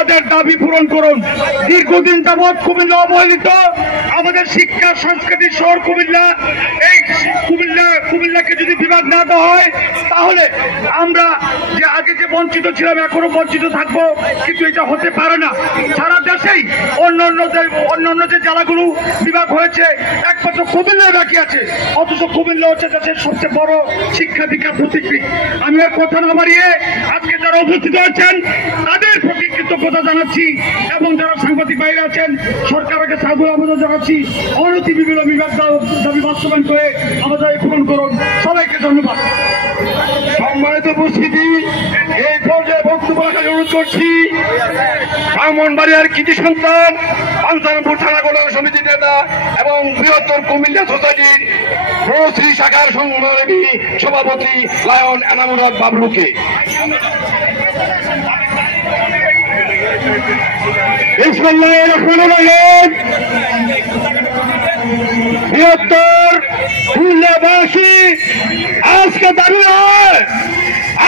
আমাদের দাবি পূরণ করুন। দীর্ঘদিন যাবৎ কুমিল্লা অবহেলিত, আমাদের শিক্ষা সংস্কৃতি শহর কুমিল্লা, এই কুমিল্লাকে যদি বিভাগ না দেওয়া হয় তাহলে আমরা যে আগে যে বঞ্চিত ছিলাম এখনো বঞ্চিত থাকবো, কিন্তু এটা হতে পারে না। সারা দেশেই অন্যান্য যে জেলাগুলো বিভাগ হয়েছে একমাত্র কুমিল্লায় বাকি আছে, অথচ কুমিল্লা হচ্ছে দেশের সবচেয়ে বড় শিক্ষা দীক্ষা প্রতীকী। আমি আর কথা না বাড়িয়ে আজকে যারা উপস্থিত আছেন তাদের প্রতি কৃতজ্ঞতা জানাচ্ছি এবং যারা সাংবাদিক বাইরে আছেন সরকারকে সাধু আবেদন জানাচ্ছি, অনতি বিবিধ বিভাগ দাবি বাস্তবায়ন করে আমাদের পূরণ করুন। সবাইকে ধন্যবাদ। সম্মানিত উপস্থিতি, এই পর্যায়ে বক্তব্য রাখার অনুরোধ করছি ব্রাহ্মণবাড়িয়ার কৃতি সন্তান, পাঞ্চানপুর থানা কল্যাণ সমিতির নেতা এবং বৃহত্তর কুমিল্লা সোসাইটির প্রশ্রী শাখার সংগ্রামী সভাপতি লায়ন এনামুল হক বাবলুকে। বৃহত্তর কুমিল্লাবাসী আজকে দাবি হয়,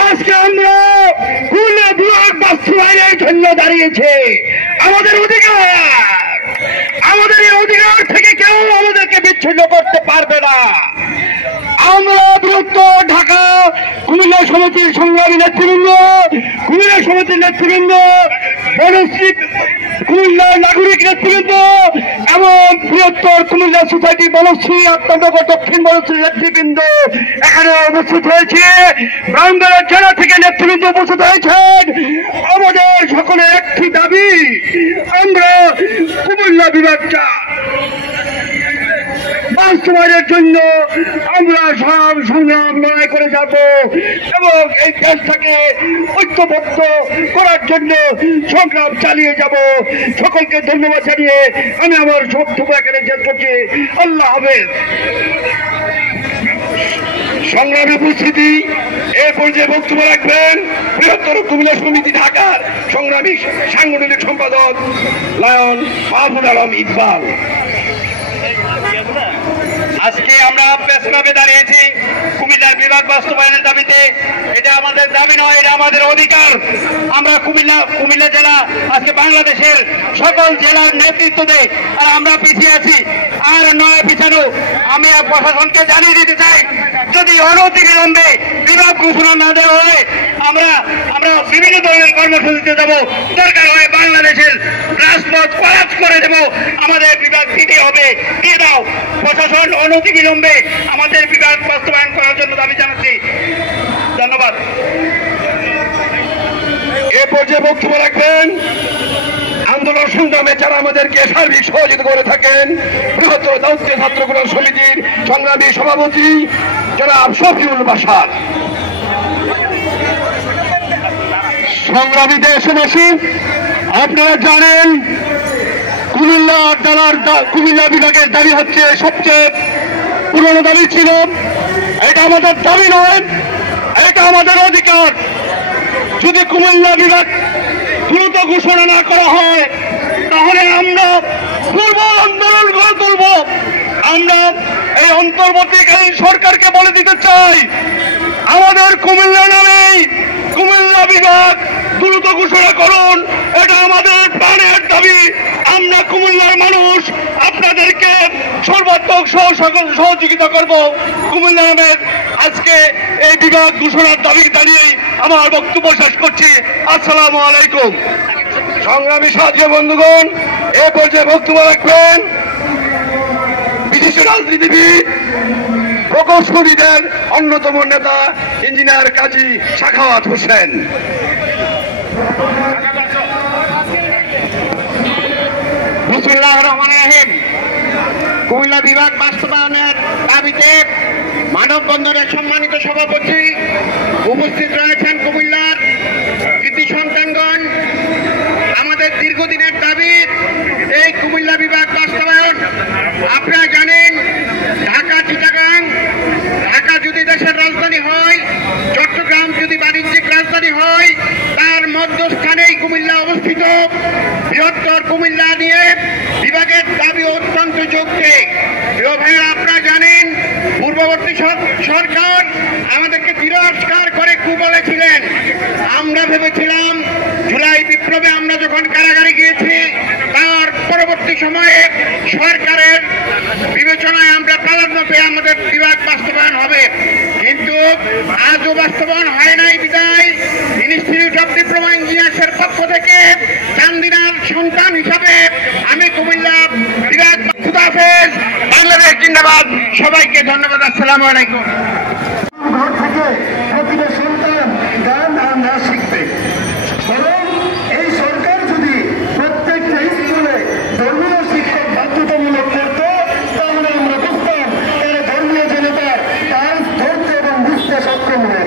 আজকে আমরা কুমিল্লা বিভাগ বাস্তবায়নের জন্য দাঁড়িয়েছে। আমাদের অধিকার, আমাদের এই অধিকার থেকে কেউ আমাদেরকে বিচ্ছিন্ন করতে পারবে না। আমরা বৃহত্তর ঢাকা কুমিল্লা সমিতির সংগ্রামী নেতৃবৃন্দ, কুমিল্লা সমিতির নেতৃবৃন্দ, বনশ্রী কুমিল্লা নাগরিক নেতৃবৃন্দ এবং বৃহত্তর কুমিল্লা সোসাইটি বনশ্রী আত্মনগর দক্ষিণ বনশ্রী নেতৃবৃন্দ এখানে উপস্থিত হয়েছে। ব্রাহ্মণবাড়িয়া জেলা থেকে নেতৃবৃন্দ উপস্থিত হয়েছেন। আমাদের সকলের একটি দাবি, আমরা কুমিল্লা বিভাগটা বাস্তবায়নের জন্য আমরা সব সংগ্রাম লড়াই করে যাব এবং এই দেশটাকে ঐক্যবদ্ধ করার জন্য সংগ্রাম চালিয়ে যাব। সকলকে ধন্যবাদ জানিয়ে আমি আমার বক্তব্য এখানে শেষ করছি। আল্লাহ হাফেজ। সংগ্রামী উপস্থিতি, এ পর্যায়ে বক্তব্য রাখবেন বৃহত্তর কুমিল্লা সমিতি ঢাকার সংগ্রামী সাংগঠনিক সম্পাদক লায়ন মাহমুদ আলম ইকবাল। আজকে আমরা প্রেস ক্লাবে দাঁড়িয়েছি কুমিল্লার বিভাগ বাস্তবায়নের দাবিতে। এটা আমাদের দাবি নয়, এটা আমাদের অধিকার। আমরা কুমিল্লা জেলা আজকে বাংলাদেশের সকল জেলার নেতৃত্ব দেয়, আর আমরা পিছিয়ে আছি আর নয় পিছানো। আমি প্রশাসনকে জানিয়ে দিতে চাই, যদি অনতিবিলম্বে বিভাগ ঘোষণা না দেওয়া হয় আমরা বিভিন্ন ধরনের কর্মসূচিতে যাব। দরকার হয় বাংলাদেশের রাজপথ কলাপ করে দেব। আমাদের বিভাগ দিতে হবে, দিয়ে দাও। প্রশাসন অনতিবিলম্বে আমাদের বিভাগ বাস্তবায়ন করার জন্য দাবি জানাচ্ছি। ধন্যবাদ। এ পর্যায়ে বক্তব্য রাখবেন আন্দোলন সংগ্রামে যারা আমাদেরকে সার্বিক সহযোগিতা করে থাকেন বৃহত্তর দাউদকান্দি ছাত্র কল্যাণ সমিতির সংগ্রামী সভাপতি জনাব শফিউল বাশার। সংগ্রামী দেশবাসী, আপনারা জানেন কুমিল্লা বিভাগের দাবি হচ্ছে সবচেয়ে পুরনো দাবি ছিল। এটা আমাদের দাবি নয়, এটা আমাদের অধিকার। যদি কুমিল্লা বিভাগ দ্রুত ঘোষণা না করা হয় তাহলে আমরা পূর্ব আন্দোলন গড়ে তুলব। আমরা এই অন্তর্বর্তীকালীন সরকারকে বলে দিতে চাই, আমাদের কুমিল্লা নামেই কুমিল্লা বিভাগ দ্রুত ঘোষণা করুন। এটা আমাদের প্রাণের দাবি। আমরা কুমিল্লার মানুষ আপনাদেরকে সর্বাত্মক সহযোগিতা করব। কুমিল্লা নামের আজকে এই বিভাগ ঘোষণার দাবি দাঁড়িয়েই আমার বক্তব্য শেষ করছি। আসসালামু আলাইকুম। সংগ্রামী সাথী বন্ধুগণ, এ পর্যায়ে বক্তব্য রাখবেন বিশিষ্ট রাজনীতিবিদ প্রকৌশলীদের অন্যতম নেতা ইঞ্জিনিয়ার কাজী সাখাওয়াত হোসেন। বিসমিল্লাহির রহমানির রহিম। কুমিল্লা বিভাগ বাস্তবায়নের দাবিতে মানববন্ধনের সম্মানিত সভাপতি উপস্থিত রয়েছেন কুমিল্লার কৃতি সন্তানগণ। আমাদের দীর্ঘদিনের দাবি এই কুমিল্লা বিভাগ বাস্তবায়ন। আপনারা জানেন ঢাকা চিটাগাং, ঢাকা যদি দেশের রাজধানী হয়, চট্টগ্রাম যদি বাণিজ্যিক রাজধানী হয়, তার মধ্যস্থানেই কুমিল্লা অবস্থিত। বৃহত্তর কুমিল্লা নিয়ে বিভাগের দাবি অত্যন্ত যৌক্তিক। আপনারা জানেন পূর্ববর্তী সরকার আমাদেরকে তিরস্কার করে বলেছিলেন। আমরা ভেবেছিলাম জুলাই বিপ্লব বিপ্লবে আমরা যখন কারাগারে গিয়েছি, তার পরবর্তী সময়ে সরকারের বিবেচনায় আমরা প্রাধান্য পেয়ে আমাদের বিভাগ বাস্তবায়ন হবে, কিন্তু আজও বাস্তবায়ন হয় নাই। বিদায় ইনস্টিটিউট অফ ডিপ্লোমা ইঞ্জিনিয়ার্সের পক্ষ থেকে চান্দিনার সন্তান হিসাবে আমি কুমিল্লা বিভাগ খুদাহাফেজ, বাংলাদেশ জিন্দাবাদ। সবাইকে ধন্যবাদ। আসসালামু আলাইকুম। ঘর থেকে প্রতিটা সন্তান গান আর নাচ শিখবে, বরং এই সরকার যদি প্রত্যেকটা স্কুলে ধর্মীয় শিক্ষক বাধ্যতামূলক করত, তাহলে আমরা বুঝতাম তারা ধর্মীয় জনতার কাজ ধরতে এবং বুঝতে সক্ষম হয়।